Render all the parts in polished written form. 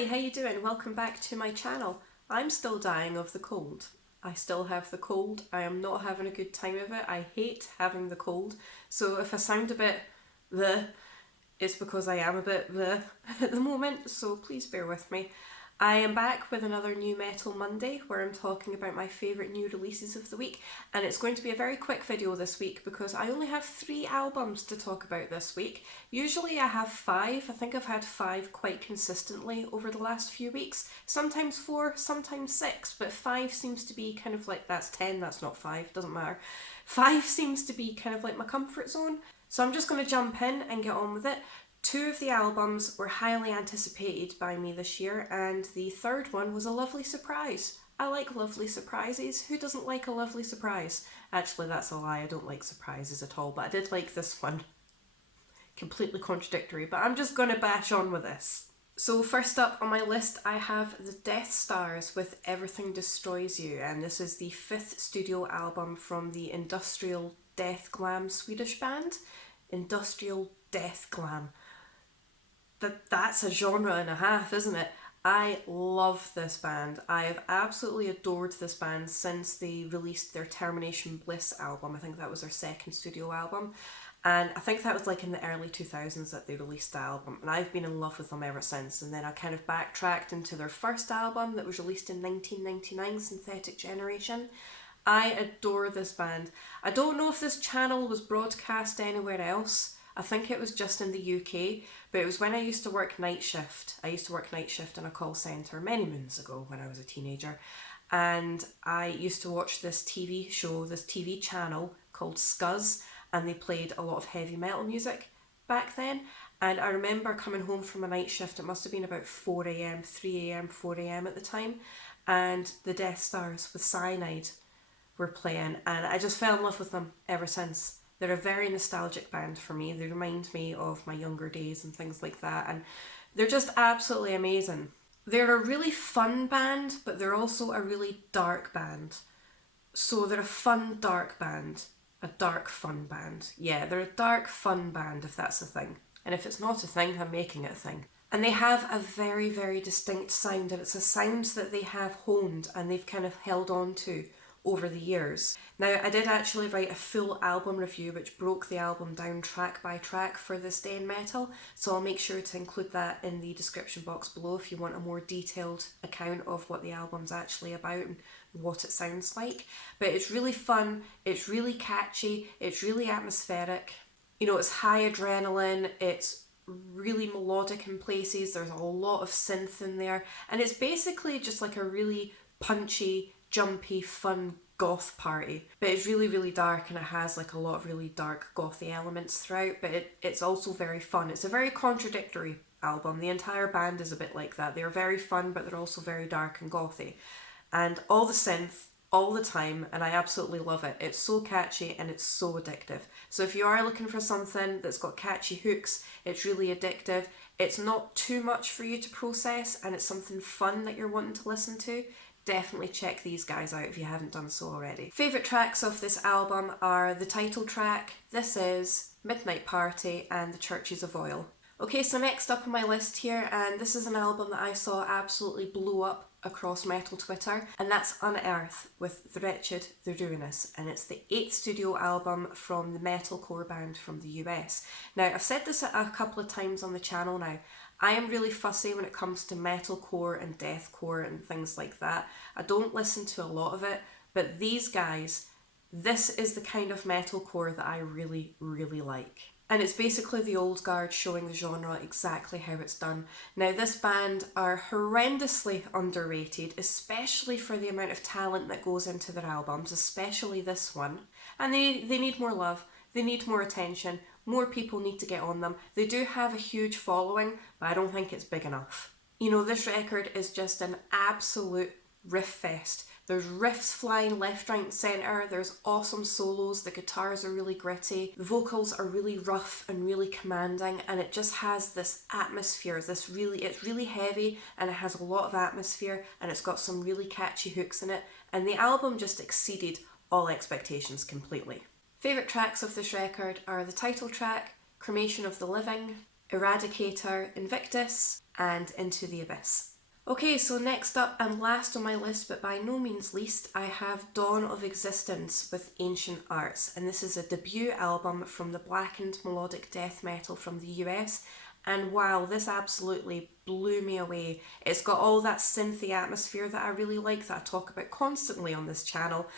Hi, how you doing? Welcome back to my channel. I'm still dying of the cold. I still have the cold. I am not having a good time of it. I hate having the cold. So if I sound a bit it's because I am a bit at the moment, so please bear with me. I am back with another New Metal Monday where I'm talking about my favourite new releases of the week, and it's going to be a very quick video this week because I only have 3 albums to talk about this week. Usually I have 5. I think I've had 5 quite consistently over the last few weeks. Sometimes 4, sometimes 6, but 5 seems to be kind of like, that's 10, that's not 5, doesn't matter. 5 seems to be kind of like my comfort zone. So I'm just going to jump in and get on with it. 2 of the albums were highly anticipated by me this year, and the third one was a lovely surprise. I like lovely surprises. Who doesn't like a lovely surprise? Actually, that's a lie. I don't like surprises at all, but I did like this one. Completely contradictory, but I'm just going to bash on with this. So first up on my list, I have the Deathstars with Everything Destroys You, and this is the 5th studio album from the industrial death glam Swedish band. Industrial death glam. That's a genre and a half, isn't it? I love this band. I have absolutely adored this band since they released their Termination Bliss album. I think that was their 2nd studio album. And I think that was like in the early 2000s that they released the album. And I've been in love with them ever since. And then I kind of backtracked into their first album that was released in 1999, Synthetic Generation. I adore this band. I don't know if this channel was broadcast anywhere else. I think it was just in the UK, but it was when I used to work night shift. I used to work night shift in a call centre many moons ago when I was a teenager, and I used to watch this TV show, this TV channel called Scuzz, and they played a lot of heavy metal music back then. And I remember coming home from a night shift, it must have been about 4am, 3am, 4am at the time, and the Deathstars with Cyanide were playing, and I just fell in love with them ever since. They're a very nostalgic band for me. They remind me of my younger days and things like that, and they're just absolutely amazing. They're a really fun band, but they're also a really dark band. So they're a fun, dark band. A dark, fun band. Yeah, they're a dark, fun band, if that's a thing. And if it's not a thing, I'm making it a thing. And they have a very, very distinct sound, and it's a sound that they have honed and they've kind of held on to over the years. Now, I did actually write a full album review which broke the album down track by track for this day in metal, so I'll make sure to include that in the description box below if you want a more detailed account of what the album's actually about and what it sounds like. But it's really fun, it's really catchy, it's really atmospheric. You know, it's high adrenaline, it's really melodic in places, there's a lot of synth in there, and it's basically just like a really punchy, jumpy, fun goth party. But it's really, really dark, and it has like a lot of really dark gothy elements throughout, but it's also very fun. It's a very contradictory album. The entire band is a bit like that. They're very fun, but they're also very dark and gothy. And all the synth, all the time, and I absolutely love it. It's so catchy and it's so addictive. So if you are looking for something that's got catchy hooks, it's really addictive, it's not too much for you to process, and it's something fun that you're wanting to listen to, definitely check these guys out if you haven't done so already. Favourite tracks of this album are the title track, This Is, Midnight Party, and The Churches of Oil. Okay, so next up on my list here, and this is an album that I saw absolutely blow up across metal Twitter, and that's Unearth with the Wretched, the Ruinous, and it's the 8th studio album from the metalcore band from the US. Now, I've said this a couple of times on the channel now. I am really fussy when it comes to metalcore and deathcore and things like that. I don't listen to a lot of it, but these guys, this is the kind of metalcore that I really, really like. And it's basically the old guard showing the genre exactly how it's done. Now, this band are horrendously underrated, especially for the amount of talent that goes into their albums, especially this one. And they need more love, they need more attention, more people need to get on them. They do have a huge following, but I don't think it's big enough. You know, this record is just an absolute riff fest. There's riffs flying left, right and centre, there's awesome solos, the guitars are really gritty, the vocals are really rough and really commanding, and it just has this atmosphere, it's really heavy and it has a lot of atmosphere, and it's got some really catchy hooks in it, and the album just exceeded all expectations completely. Favourite tracks of this record are the title track, Cremation of the Living, Eradicator, Invictus, and Into the Abyss. Okay, so next up and last on my list, but by no means least, I have Dawn of Existence with Ancient Arts, and this is a debut album from the blackened melodic death metal from the US, and wow, this absolutely blew me away. It's got all that synthy atmosphere that I really like, that I talk about constantly on this channel.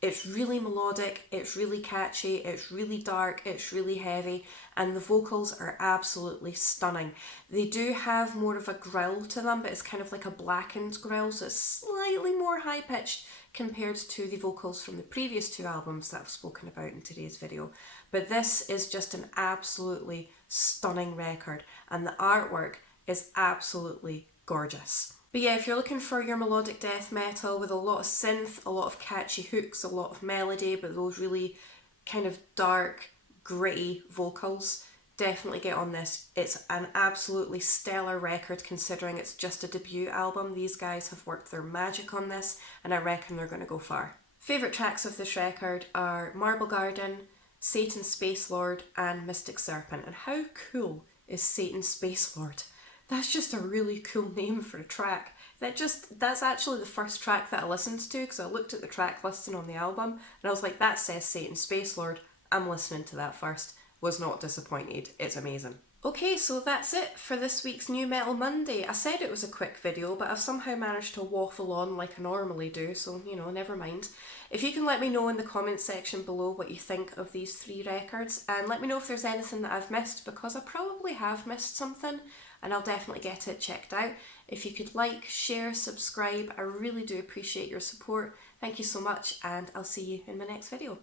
It's really melodic, it's really catchy, it's really dark, it's really heavy, and the vocals are absolutely stunning. They do have more of a growl to them, but it's kind of like a blackened growl, so it's slightly more high pitched compared to the vocals from the previous two albums that I've spoken about in today's video. But this is just an absolutely stunning record, and the artwork is absolutely gorgeous. But yeah, if you're looking for your melodic death metal with a lot of synth, a lot of catchy hooks, a lot of melody, but those really kind of dark, gritty vocals, definitely get on this. It's an absolutely stellar record considering it's just a debut album. These guys have worked their magic on this, and I reckon they're going to go far. Favourite tracks of this record are Marble Garden, Satan Space Lord, and Mystic Serpent. And how cool is Satan Space Lord? That's just a really cool name for a track. That's actually the first track that I listened to, because I looked at the track listing on the album and I was like, that says Satan Space Lord, I'm listening to that first. Was not disappointed. It's amazing. Okay, so that's it for this week's New Metal Monday. I said it was a quick video, but I've somehow managed to waffle on like I normally do, so never mind. If you can let me know in the comments section below what you think of these three records, and let me know if there's anything that I've missed, because I probably have missed something, and I'll definitely get it checked out. If you could like, share, subscribe, I really do appreciate your support. Thank you so much, and I'll see you in my next video.